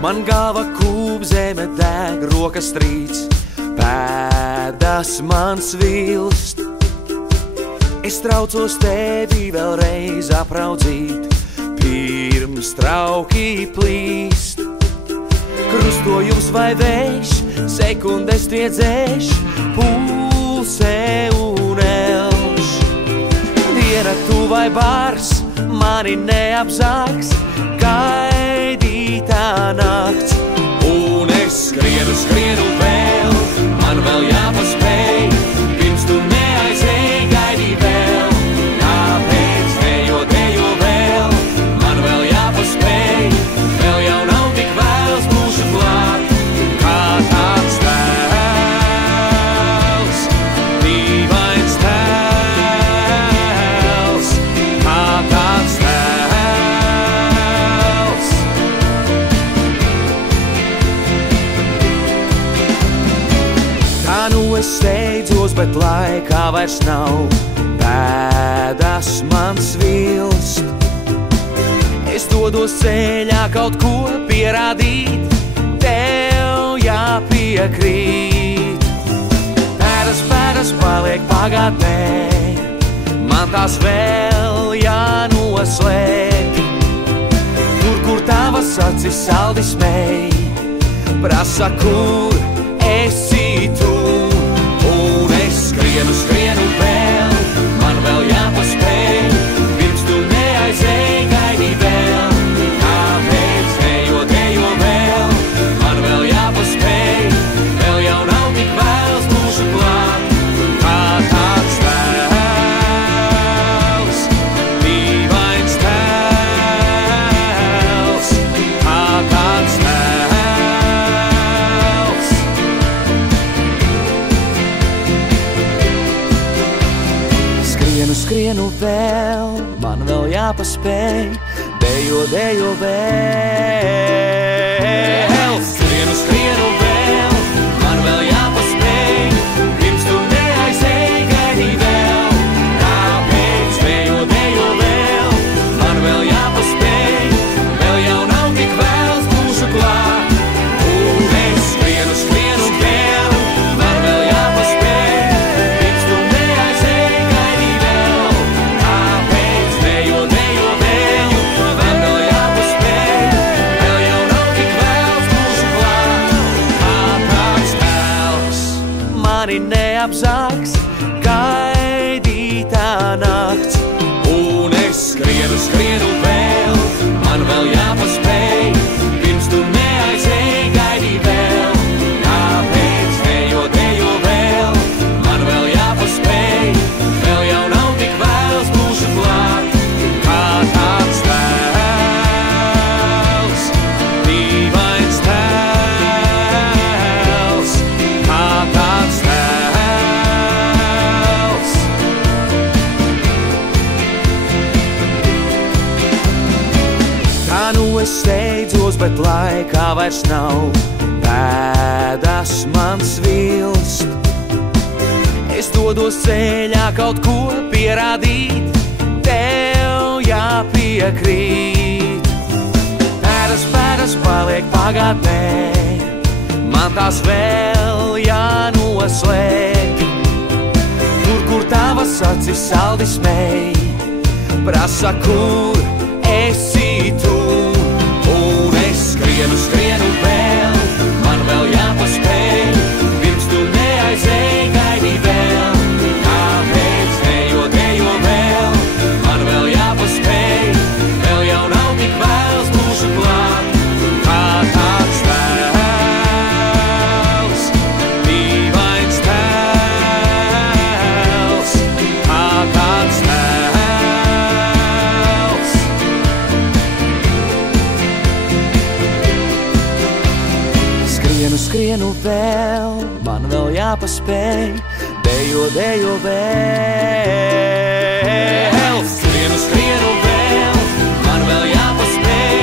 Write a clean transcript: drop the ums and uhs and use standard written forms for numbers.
Man galva kūp, zeme deg, rokas trīc, pēdas man svilst. Es traucos tevi vēlreiz apraudzīt, pirms trauki plīst. Krustojums vai vējš, sekundes tiedzēš, pulse un elš. Diena tu vai bārs, mani neapzāks, gaidītā nakts. Un es skrienu, skrienu vēl, man vēl jāpaspēj, pirms tu neaizēj, gaidī vēl. Tāpēc dejo, dejo vēl, man vēl jāpaspēj, vēl jau nav tik vēls, būšu klāt, kā tāds tēls, dīvains tēls, kā tāds tēls. Tā nu es steidzos, bet laikā vairs nav, pēdas man svilst. Es dodos ceļā kaut ko pierādīt, tev jāpiekrīt. Pēdas, pēdas paliek pagātnē, man tās vēl jānoslēg. Tur, kur tavas acis saldi smēj, prasa, kur esi tu. Un es skrienu, skrienu vēl, man vēl jāpaspēj, pirms tu neaizēj, gaidī vēl. Tāpēc dejo, dejo vēl, man vēl jāpaspēj, vēl jau nav tik vēls, būšu klāt, kā tāds tēls, dīvains tēls, kā tāds tēls. Skrienu, skrienu vēl, man vēl jāpaspēj, dejo, dejo vēl. Skrienu, skrienu vēl, man vēl jāpaspēj, pirms tu neaizēj, gaidī vēl. Tāpēc dejo, dejo vēl, man vēl jāpaspēj, vēl jau nav tik vēls, būšu klāt. Un es skrienu, skrienu vēl, man vēl jāpaspēj, pirms tu neaizēj, gaidī vēl. Tāpēc dejo, dejo vēl, man vēl jāpaspēj, vēl jau nav tik vēls, būšu klāt, kā tāds tēls. Mani neapzāks, gaidītā nakts. Un es skrienu, skrienu vēl, man vēl jāpaspēj, pirms tu neaizēj, gaidī vēl. Tāpēc dejo, dejo vēl, man vēl jāpaspēj, vēl jau nav tik vēls, būšu klāt, kā tāds tēls, dīvains tēls, kā tāds tēls. Tā nu es steidzos, bet laikā vairs nav, pēdas man svilst. Es dodos ceļā kaut ko pierādīt, tev jāpiekrīt. Pēdas, pēdas paliek pagātnē, man tās vēl jānoslēg. Tur, kur tavas acis saldi smēj, prasa, kur esi tu. Un es skrienu, skrienu vēl, man vēl jāpaspēj, pirms tu neaizēj, gaidī vēl. Tāpēc dejo, dejo vēl, man vēl jāpaspēj, vēl jau nav tik vēls, būšu klāt, kā tāds tēls, dīvains tēls, kā tāds tēls. Skrienu, skrienu vēl, man vēl jāpaspēj, dejo, dejo vēl. Skrienu, skrienu vēl, man vēl jāpaspēj,